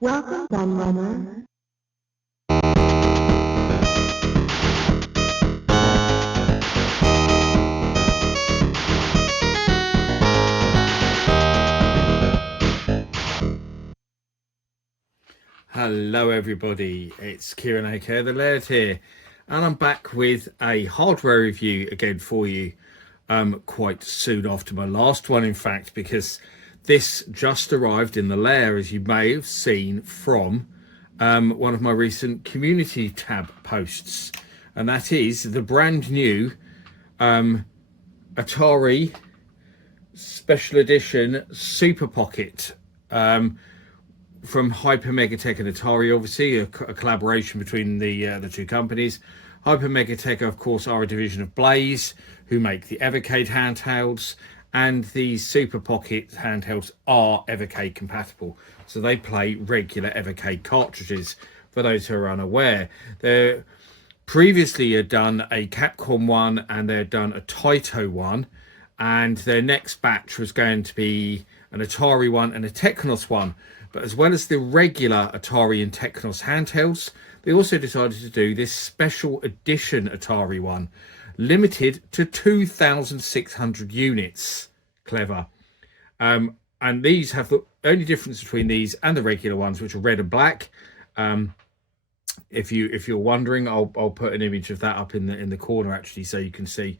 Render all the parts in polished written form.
Welcome, Gunrunner. Hello everybody, it's Kieran aka the Laird here, and I'm back with a hardware review again for you quite soon after my last one, in fact, because this just arrived in the lair, as you may have seen from one of my recent community tab posts, and that is the brand new Atari Special Edition Super Pocket from Hyper Megatech and Atari, obviously a collaboration between the two companies. Hyper Megatech, of course, are a division of Blaze, who make the Evercade handhelds, and the Super Pocket handhelds are Evercade compatible, so they play regular Evercade cartridges. For those who are unaware, they previously had done a Capcom one and they had done a Taito one, and their next batch was going to be an Atari one and a Technos one. But as well as the regular Atari and Technos handhelds, they also decided to do this special edition Atari one, limited to 2,600 units. Clever. And these have the only difference between these and the regular ones, which are red and black. If you're wondering, I'll put an image of that up in the corner actually, so you can see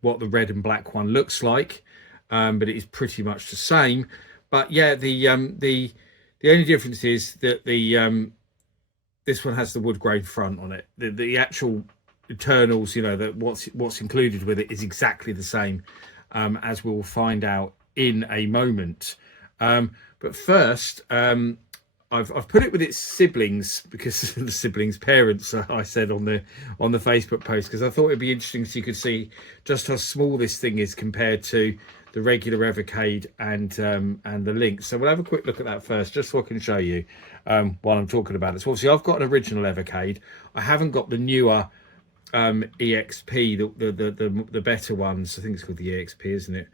what the red and black one looks like. But it is pretty much the same. But yeah, the only difference is that this one has the wood grain front on it. The actual internals, that what's included with it is exactly the same, as we'll find out in a moment. But first, I've put it with its siblings, because the siblings' parents, I said on the Facebook post, because I thought it'd be interesting so you could see just how small this thing is compared to the regular Evercade and the Lynx. So we'll have a quick look at that first, just so I can show you while I'm talking about it. So obviously I've got an original Evercade. I haven't got the newer EXP, the better ones. I think it's called the EXP, isn't it?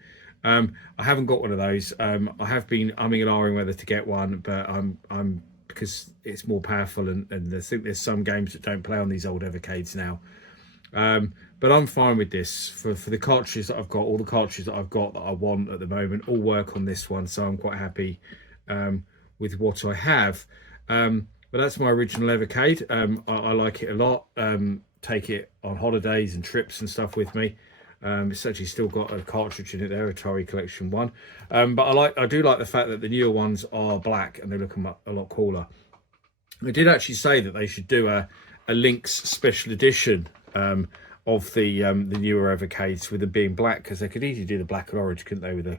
I haven't got one of those. I have been umming and ahhing whether to get one, but I'm because it's more powerful, and I think there's some games that don't play on these old Evercades now. But I'm fine with this for the cartridges that I've got. All the cartridges that I've got that I want at the moment all work on this one, so I'm quite happy with what I have. But that's my original Evercade. I like it a lot. Take it on holidays and trips and stuff with me. It's actually still got a cartridge in it there, Atari Collection 1. But I do like the fact that the newer ones are black and they look a lot cooler. I did actually say that they should do a Lynx special edition of the newer Evercades with them being black, because they could easily do the black and orange, couldn't they, with a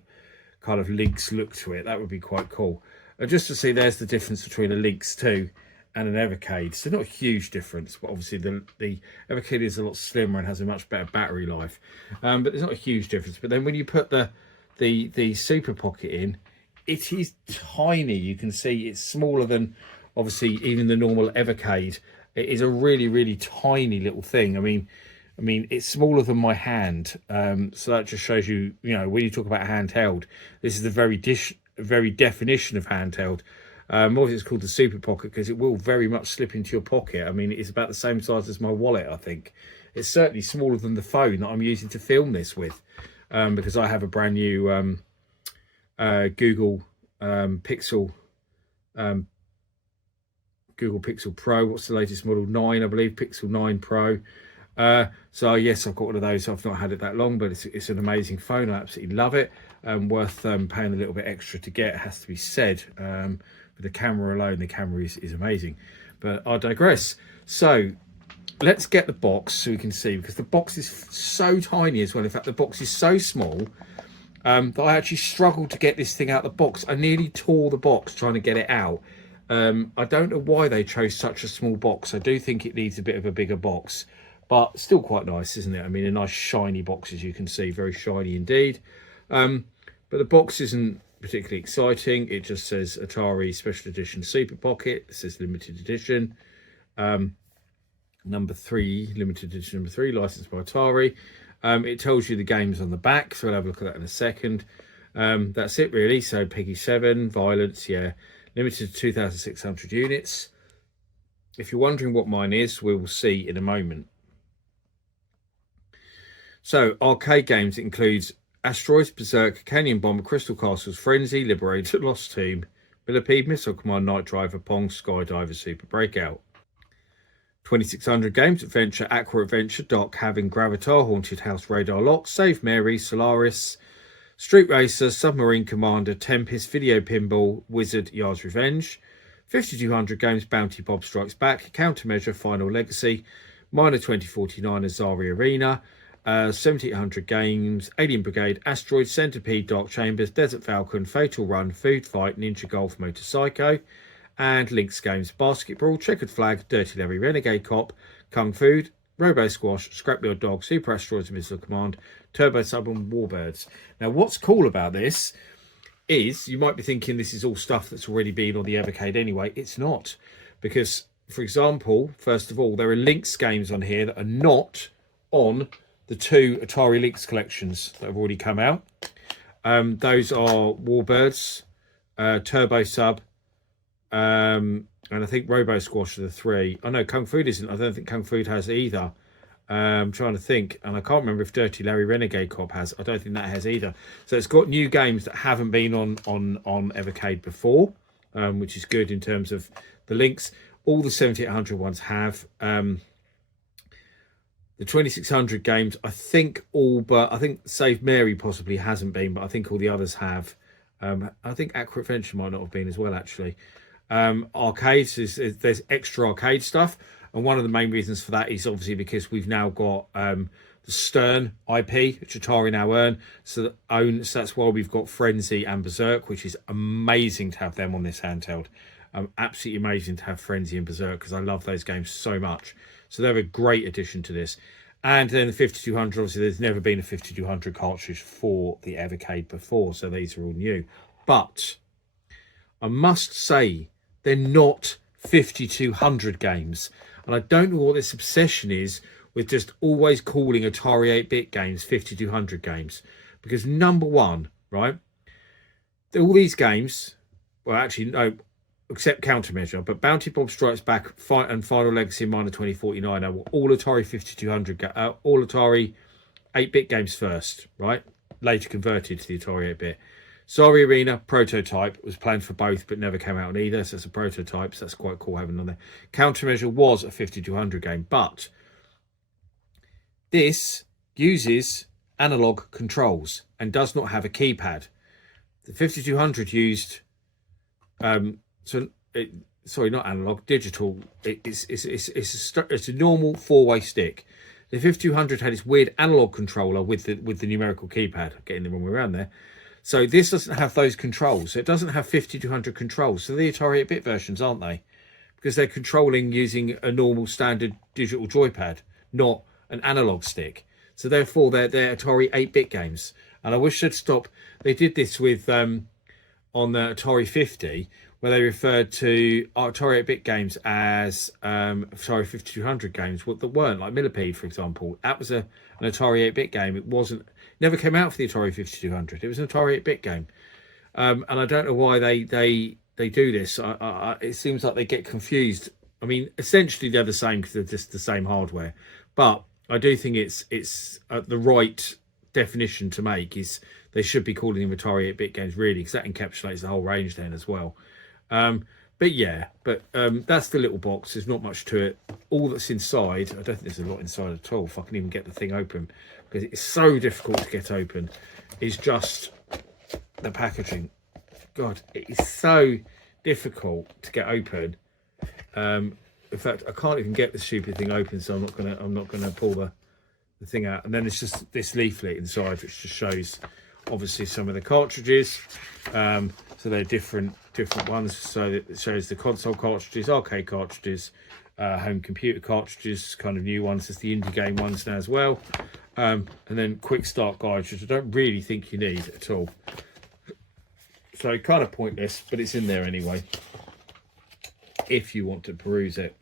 kind of Lynx look to it. That would be quite cool. Just to see, there's the difference between a Lynx 2 and an Evercade. So not a huge difference, but obviously the Evercade is a lot slimmer and has a much better battery life. But there's not a huge difference. But then when you put the Super Pocket in, it is tiny. You can see it's smaller than obviously even the normal Evercade. It is a really, really tiny little thing. I mean, it's smaller than my hand. So that just shows you, when you talk about handheld, this is the very definition of handheld. Obviously it's called the Super Pocket because it will very much slip into your pocket. I mean, it's about the same size as my wallet, I think. It's certainly smaller than the phone that I'm using to film this with, because I have a brand new Google Pixel Pro. What's the latest model? 9, I believe. Pixel 9 Pro. So yes, I've got one of those. I've not had it that long, but it's an amazing phone. I absolutely love it. Worth paying a little bit extra to get, it has to be said. With the camera alone, the camera is amazing. But I digress. So let's get the box so we can see, because the box is so tiny as well. In fact, the box is so small that I actually struggled to get this thing out of the box. I nearly tore the box trying to get it out. I don't know why they chose such a small box. I do think it needs a bit of a bigger box, but still quite nice, isn't it? I mean, a nice shiny box, as you can see, very shiny indeed. But the box isn't particularly exciting. It just says Atari Special Edition Super Pocket. It says limited edition, number 3, limited edition number 3, licensed by Atari. It tells you the games on the back, so we'll have a look at that in a second. That's it really. So Peggy 7, violence, yeah, limited to 2,600 units. If you're wondering what mine is, we will see in a moment. So, arcade games includes Asteroids, Berserk, Canyon Bomber, Crystal Castles, Frenzy, Liberator, Lost Tomb, Millipede, Missile Command, Night Driver, Pong, Skydiver, Super Breakout. 2,600 games, Adventure, Aqua Adventure, Dock, Having, Gravatar, Haunted House, Radar Lock, Save Mary, Solaris, Street Racer, Submarine Commander, Tempest, Video Pinball, Wizard, Yard's Revenge. 5,200 games, Bounty Bob Strikes Back, Countermeasure, Final Legacy, Minor 2049, Azari Arena. 1,700 games, Alien Brigade, Asteroid, Centipede, Dark Chambers, Desert Falcon, Fatal Run, Food Fight, Ninja Golf, Motor Psycho, and Lynx games, Basketball, Checkered Flag, Dirty Larry, Renegade Cop, Kung Fu, Robo Squash, Scrapyard Dog, Super Asteroids and Missile Command, Turbo Sub and Warbirds. Now, what's cool about this is, you might be thinking this is all stuff that's already been on the Evercade anyway. It's not. Because, for example, first of all, there are Lynx games on here that are not on the 2 Atari Lynx collections that have already come out. Those are Warbirds, Turbo Sub, and I think Robo Squash are the 3. Oh no, Kung Fu isn't. I don't think Kung Fu has either. I'm trying to think, and I can't remember if Dirty Larry Renegade Cop has. I don't think that has either. So it's got new games that haven't been on Evercade before, which is good in terms of the Lynx. All the 7,800 ones have. The 2,600 games, I think all but, I think Save Mary possibly hasn't been, but I think all the others have. I think Aqua Adventure might not have been as well, actually. Arcades, there's extra arcade stuff. And one of the main reasons for that is obviously because we've now got the Stern IP, which Atari now so that's why we've got Frenzy and Berserk, which is amazing to have them on this handheld. Absolutely amazing to have Frenzy and Berserk, because I love those games so much. So they're a great addition to this. And then the 5,200, obviously there's never been a 5,200 cartridge for the Evercade before, so these are all new. But I must say, they're not 5,200 games. And I don't know what this obsession is with just always calling Atari 8-bit games 5,200 games. Because number one, right, all these games, well actually no, except Countermeasure, but Bounty Bob Strikes Back and Final Legacy and Minor 2049 are all Atari 5,200, all Atari 8-bit games first, right? Later converted to the Atari 8-bit. Sorry Arena, prototype, was planned for both but never came out on either, so it's a prototype, so that's quite cool having on there. Countermeasure was a 5,200 game, but this uses analog controls and does not have a keypad. The 5,200 used... sorry, not analog, digital. It's a normal 4-way stick. The 5,200 had its weird analog controller with the numerical keypad. Getting the wrong way around there. So this doesn't have those controls. So it doesn't have 5,200 controls. So the Atari 8-bit versions, aren't they? Because they're controlling using a normal standard digital joypad, not an analog stick. So therefore, they're Atari 8-bit games. And I wish they'd stop. They did this with on the Atari 50. Where they referred to Atari 8-bit games as Atari 5,200 games that weren't, like Millipede, for example. That was an Atari 8-bit game. It never came out for the Atari 5,200. It was an Atari 8-bit game. And I don't know why they do this. It seems like they get confused. I mean, essentially they're the same because they're just the same hardware. But I do think it's the right definition to make is they should be calling them Atari 8-bit games, really, because that encapsulates the whole range then as well. But that's the little box. There's not much to it. All that's inside, I don't think there's a lot inside at all, if I can even get the thing open, because it's so difficult to get open, is just the packaging. God, it is so difficult to get open. In fact, I can't even get the stupid thing open, so I'm not gonna pull the thing out. And then it's just this leaflet inside, which just shows obviously some of the cartridges. So they're different ones. So it shows the console cartridges, arcade cartridges, home computer cartridges, kind of new ones. There's the indie game ones now as well. And then quick start guides, which I don't really think you need at all. So kind of pointless, but it's in there anyway, if you want to peruse it,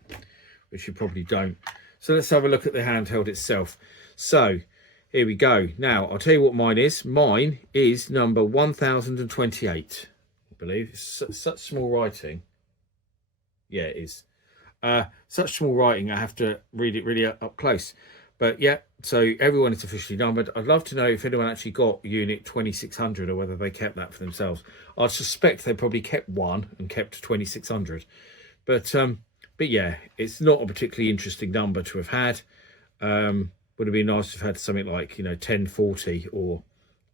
which you probably don't. So let's have a look at the handheld itself. So here we go. Now, I'll tell you what mine is. Mine is number 1028. believe. It's such small writing. Yeah, it is. Such small writing, I have to read it really up close. But yeah, so everyone is officially numbered. I'd love to know if anyone actually got unit 2600 or whether they kept that for themselves. I suspect they probably kept one and kept 2600. But yeah, it's not a particularly interesting number to have had. Would have been nice to have had something like, 1040 or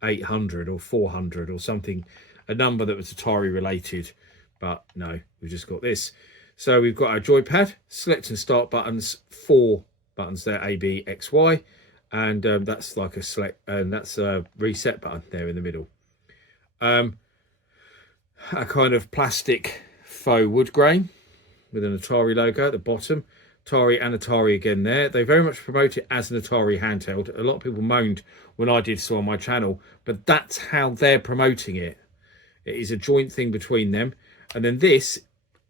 800 or 400 or something, a number that was Atari related. But no, we've just got this. So we've got our joypad, select and start buttons, 4 buttons there, A, B, X, Y, and that's like a select, and that's a reset button there in the middle. A kind of plastic faux wood grain with an Atari logo at the bottom. Atari and Atari again there. They very much promote it as an Atari handheld. A lot of people moaned when I did so on my channel, but that's how they're promoting it. It is a joint thing between them. And then this,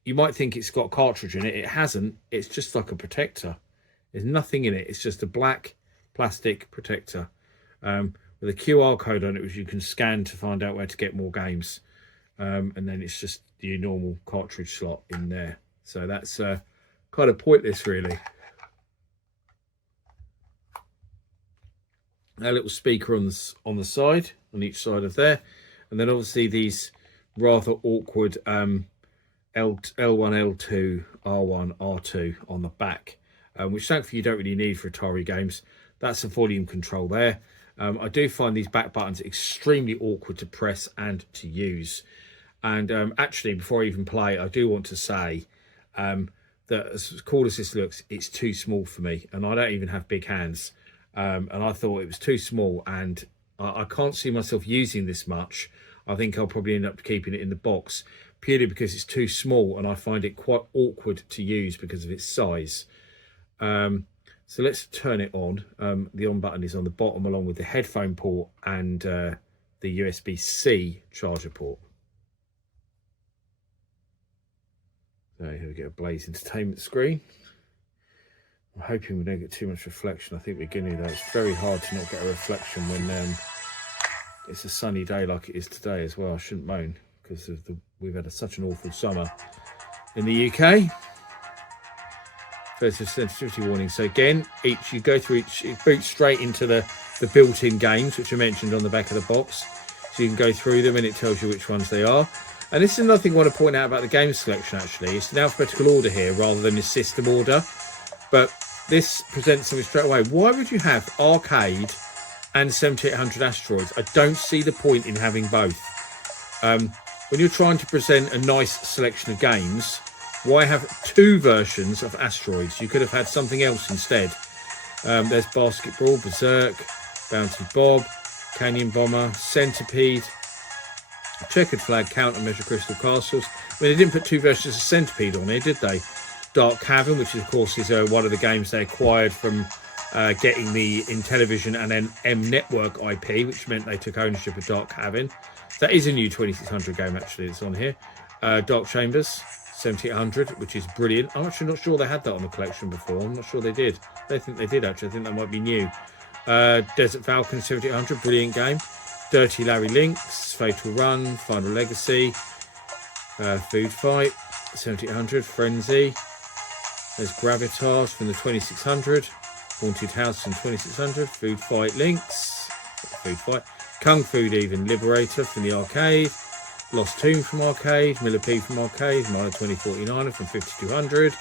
you might think it's got a cartridge in it. It hasn't. It's just like a protector. There's nothing in it. It's just a black plastic protector with a QR code on it, which you can scan to find out where to get more games. And then it's just the normal cartridge slot in there. So that's kind of pointless, really. A little speaker on the side, on each side of there. And then obviously these rather awkward L1, L2, R1, R2 on the back, which thankfully you don't really need for Atari games. That's a volume control there. I do find these back buttons extremely awkward to press and to use. And actually, before I even play, I do want to say that as cool as this looks, it's too small for me. And I don't even have big hands. And I thought it was too small, and I can't see myself using this much. I think I'll probably end up keeping it in the box purely because it's too small and I find it quite awkward to use because of its size. So let's turn it on. The on button is on the bottom along with the headphone port and the USB-C charger port. So here we go, Blaze Entertainment screen. I'm hoping we don't get too much reflection. I think we're going to, though. It's very hard to not get a reflection when it's a sunny day like it is today as well. I shouldn't moan because of we've had such an awful summer in the UK. There's a sensitivity warning. So again, you go through each, it boots straight into the built-in games, which are mentioned on the back of the box. So you can go through them and it tells you which ones they are. And this is another thing I want to point out about the game selection, actually. It's in alphabetical order here rather than in system order. But this presents something straight away. Why would you have arcade and 7800 asteroids? I don't see the point in having both. When you're trying to present a nice selection of games, why have two versions of asteroids? You could have had something else instead. There's Basketball, Berserk, Bounty Bob, Canyon Bomber, Centipede, Checkered Flag, Countermeasure, Crystal Castles. I mean, they didn't put two versions of Centipede on here, did they? Dark Cavern, which of course is one of the games they acquired from getting the Intellivision and then M Network IP, which meant they took ownership of Dark Cavern. That is a new 2600 game, actually, that's on here. Dark Chambers, 7800, which is brilliant. I'm actually not sure they had that on the collection before. I'm not sure they did. I don't think they did, actually. I think that might be new. Desert Falcon, 7800, brilliant game. Dirty Larry Lynx, Fatal Run, Final Legacy, Food Fight, 7800, Frenzy. There's Gravitas from the 2600, Haunted House from 2600, Food Fight Lynx, Food Fight, Kung Fu even, Liberator from the arcade, Lost Tomb from arcade, Millipede from arcade, Milo 2049 from 5200,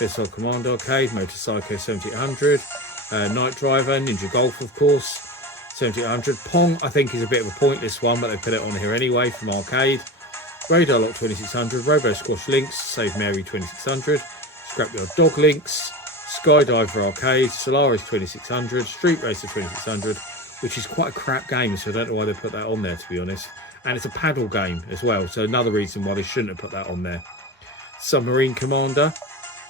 Missile Command arcade, Motorcycle 7800, Night Driver, Ninja Golf of course, 7800, Pong I think is a bit of a pointless one, but they put it on here anyway from arcade, Radar Lock 2600, Robo Squash Lynx, Save Mary 2600, Scrapyard Dog Links, Skydiver Arcade, Solaris 2600, Street Racer 2600, which is quite a crap game, so I don't know why they put that on there, to be honest. And it's a paddle game as well, so another reason why they shouldn't have put that on there. Submarine Commander,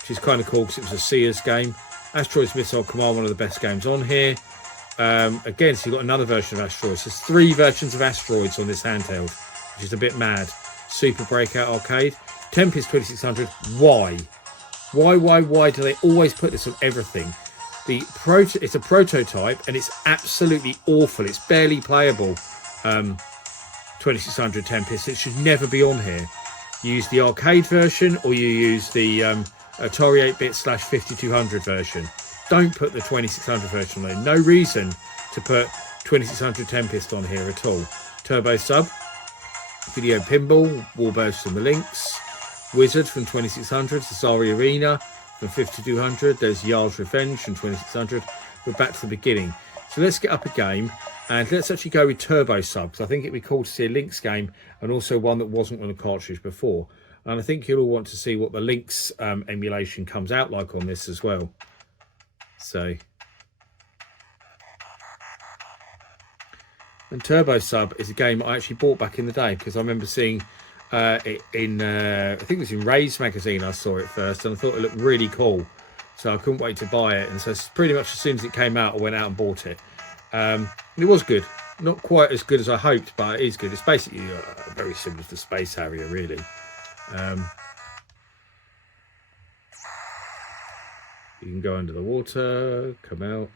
which is kind of cool because it was a Sears game. Asteroids Missile Command, one of the best games on here. Again, so you've got another version of Asteroids. There's 3 versions of Asteroids on this handheld, which is a bit mad. Super Breakout Arcade, Tempest 2600, why? Why do they always put this on everything? It's a prototype and it's absolutely awful. It's barely playable. 2600 10 pist. It should never be on here. You use the arcade version, or you use the Atari 8-bit / 5200 version. Don't put the 2600 version on there. No reason to put 2600 10 pist on here at all. Turbo Sub, Video Pinball, Warburst and the Lynx, Wizard from 2600, Atari Arena from 5200, there's Yard's Revenge from 2600. We're back to the beginning. So let's get up a game, and let's actually go with Turbo Sub, because I think it'd be cool to see a Lynx game, and also one that wasn't on a cartridge before. And I think you'll all want to see what the Lynx emulation comes out like on this as well. So, and Turbo Sub is a game I actually bought back in the day, because I remember seeing it in, I think it was in Ray's magazine. I saw it first, and I thought it looked really cool, so I couldn't wait to buy it. And so pretty much as soon as it came out, I went out and bought it. And it was good. Not quite as good as I hoped, but it is good. It's basically very similar to Space Harrier, really. You can go under the water, come out.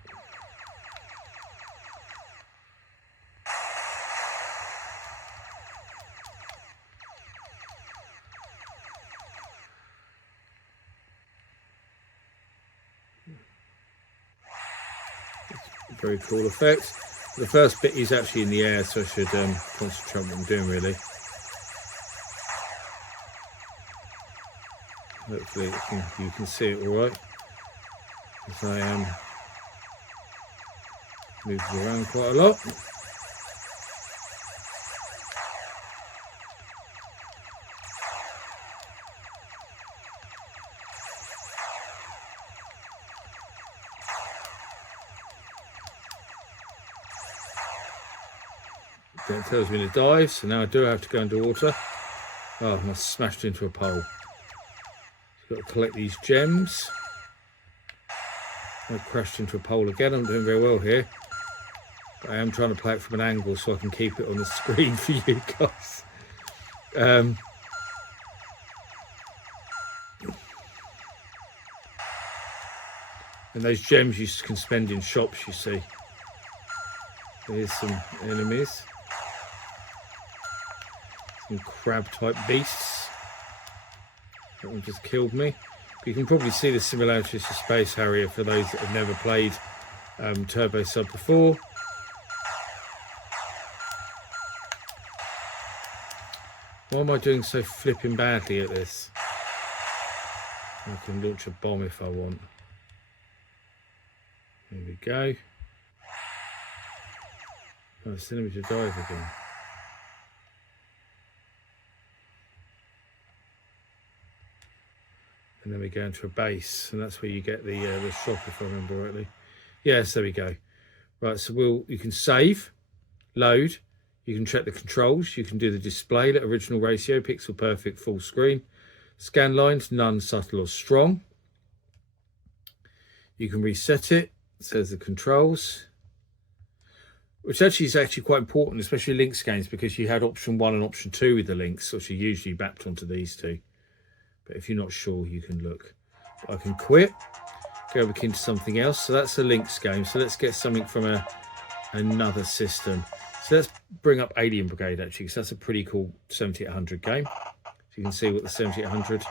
Very cool effect. The first bit is actually in the air, so I should concentrate on what I'm doing, really. Hopefully you can see it all right, as I am moving around quite a lot. It tells me to dive, so now I do have to go underwater. Oh, I smashed into a pole. Got to collect these gems. I crashed into a pole again. I'm doing very well here, but I am trying to play it from an angle so I can keep it on the screen for you guys. And those gems you can spend in shops, you see. Here's some enemies. Some crab type beasts. That one just killed me. But you can probably see the similarities to Space Harrier for those that have never played Turbo Sub before. Why am I doing so flipping badly at this? I can launch a bomb if I want. There we go. Oh, it's telling me to dive again. And then we go into a base, and that's where you get the shop, if I remember rightly. Yes, there we go. Right, so you can save, load, you can check the controls, you can do the display, the original ratio, pixel perfect, full screen, scan lines, none, subtle or strong. You can reset it. It says the controls, which is actually quite important, especially Lynx games, because you had option 1 and option 2 with the Lynx, which are usually mapped onto these two. But if you're not sure, you can look. I can quit, go back into something else. So that's a Lynx game. So let's get something from another system. So let's bring up Alien Brigade, actually, because that's a pretty cool 7800 game. So you can see what the 7800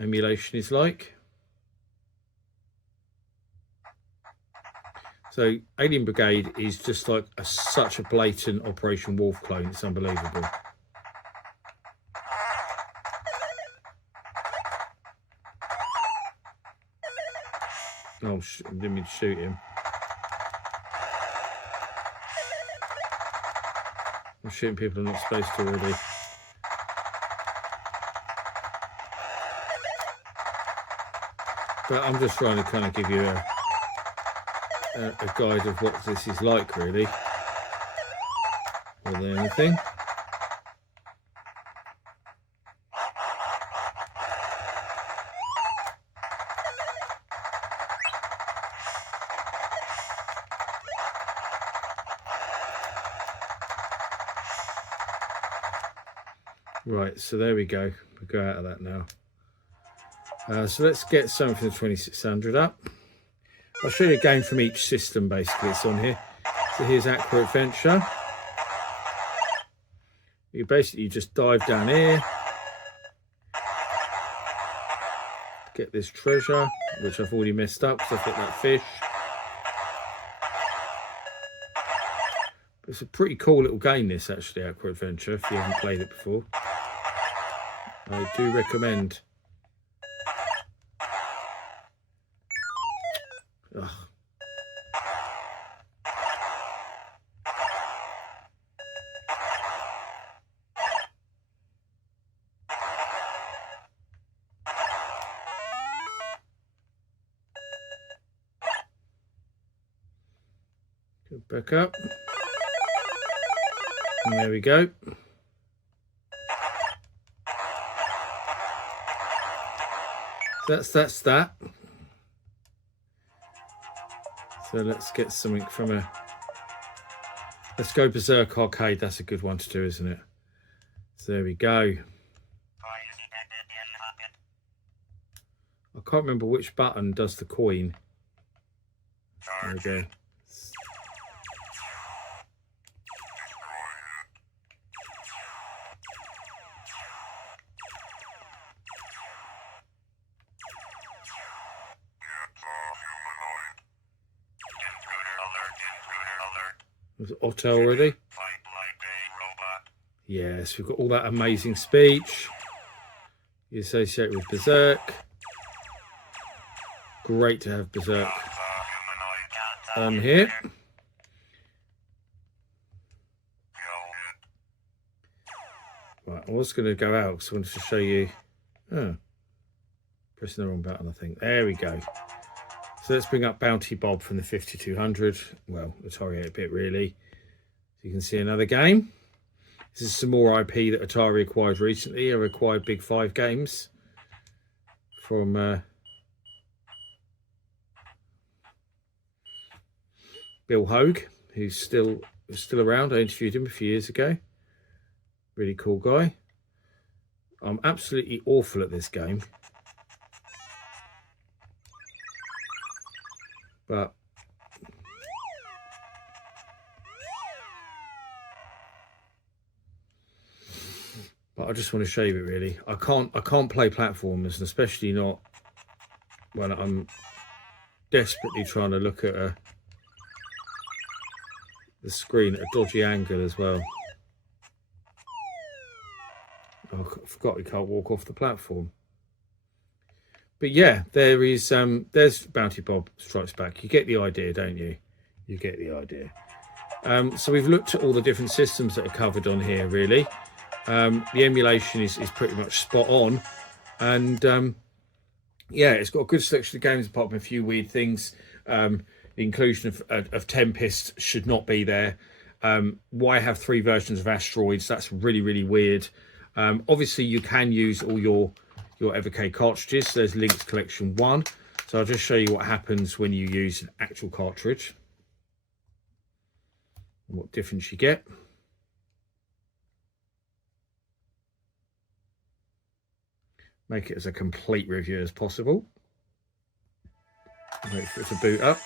emulation is like. So Alien Brigade is just like such a blatant Operation Wolf clone. It's unbelievable. Oh, I didn't mean to shoot him. I'm shooting people I'm not supposed to, really. But I'm just trying to kind of give you a guide of what this is like, really, more than anything. Right, so there we go. We'll go out of that now. So let's get something for the 2600 up. I'll show you a game from each system, basically. It's on here. So here's Aqua Adventure. You basically just dive down here, get this treasure, which I've already messed up because I've got that fish. It's a pretty cool little game, this, actually, Aqua Adventure, if you haven't played it before. I do recommend. Ugh. Go back up. And there we go. That's that. So let's get something from a... Let's go Berserk Arcade. That's a good one to do, isn't it? So there we go. I can't remember which button does the coin. There we go. Was it Otto already? Yes, we've got all that amazing speech you associate with Berserk. Great to have Berserk on here. Right, I was going to go out because I wanted to show you. Oh, pressing the wrong button, I think. There we go. So let's bring up Bounty Bob from the 5200. Well, Atari 8-bit, really. So you can see another game. This is some more IP that Atari acquired recently. They acquired Big Five games from Bill Hogue, who's still around. I interviewed him a few years ago. Really cool guy. I'm absolutely awful at this game. But I just want to show you it, really. I can't play platformers, and especially not when I'm desperately trying to look at the screen at a dodgy angle as well. Oh, I forgot we can't walk off the platform. But yeah, there's Bounty Bob Strikes Back. You get the idea, don't you? You get the idea. So we've looked at all the different systems that are covered on here, really. The emulation is pretty much spot on. And yeah, it's got a good selection of games, apart from a few weird things. The inclusion of Tempest should not be there. Why have 3 versions of Asteroids? That's really, really weird. Obviously, you can use all your Evercade cartridges. So there's Link's Collection 1. So I'll just show you what happens when you use an actual cartridge and what difference you get. Make it as a complete review as possible. Wait for it to boot up.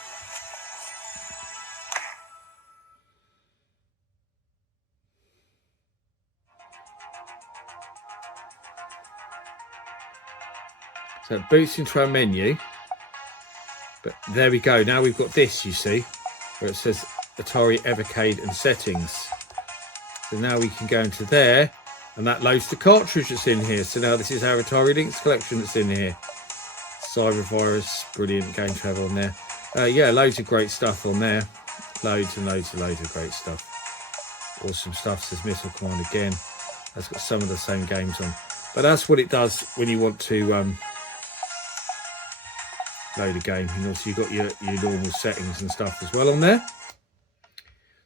So it boots into our menu, but there we go. Now we've got this, you see, where it says Atari Evercade and settings. So now we can go into there, and that loads the cartridge that's in here. So now this is our Atari Lynx collection that's in here. Cybervirus, brilliant game to have on there. Yeah, loads of great stuff on there. Loads and loads and loads of great stuff. Awesome stuff, says Missile Command again. That's got some of the same games on. But that's what it does when you want to load a game. And also you've got your normal settings and stuff as well on there.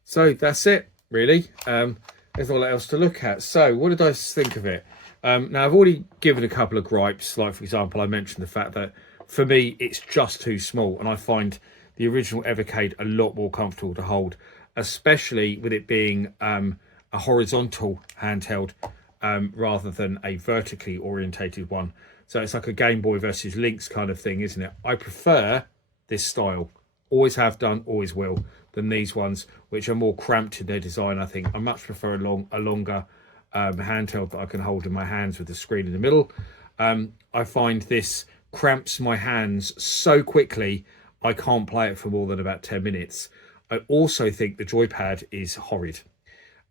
So that's it, really. There's not a lot else to look at. So what did I think of it? Now I've already given a couple of gripes. Like, for example, I mentioned the fact that for me it's just too small, and I find the original Evercade a lot more comfortable to hold, especially with it being a horizontal handheld rather than a vertically orientated one. So it's like a Game Boy versus Lynx kind of thing, isn't it? I prefer this style, always have done, always will, than these ones, which are more cramped in their design. I think I much prefer a longer handheld that I can hold in my hands with the screen in the middle. I find this cramps my hands so quickly I can't play it for more than about 10 minutes. I also think the joypad is horrid.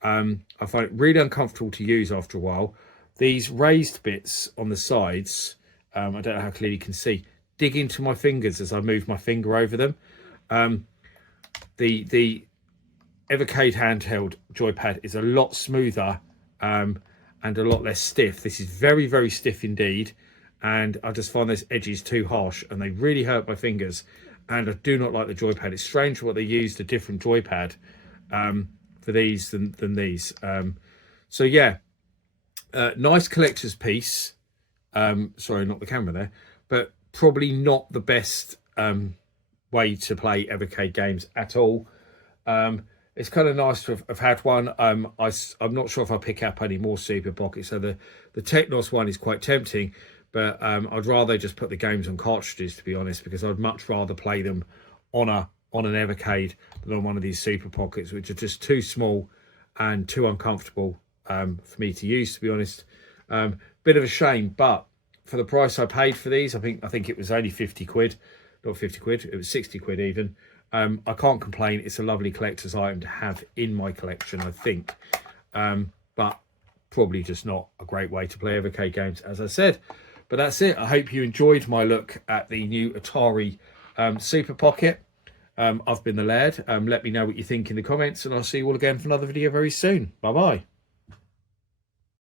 I find it really uncomfortable to use after a while. These raised bits on the sides, I don't know how clearly you can see, dig into my fingers as I move my finger over them. The Evercade handheld joypad is a lot smoother and a lot less stiff. This is very, very stiff indeed, and I just find those edges too harsh and they really hurt my fingers, and I do not like the joypad. It's strange what they used a different joypad for these than these. So yeah, nice collector's piece. Sorry, not the camera there, but probably not the best way to play Evercade games at all. It's kind of nice to have had one. I'm not sure if I'll pick up any more Super Pockets. So the Technos one is quite tempting, but I'd rather just put the games on cartridges, to be honest, because I'd much rather play them on an Evercade than on one of these Super Pockets, which are just too small and too uncomfortable for me to use, to be honest. Bit of a shame, but for the price I paid for these, I think it was only 50 quid, not 50 quid, it was 60 quid even. I can't complain. It's a lovely collector's item to have in my collection, I think. But probably just not a great way to play Evercade games, as I said. But that's it. I hope you enjoyed my look at the new Atari Super Pocket. I've been the Laird. Let me know what you think in the comments, and I'll see you all again for another video very soon. Bye-bye.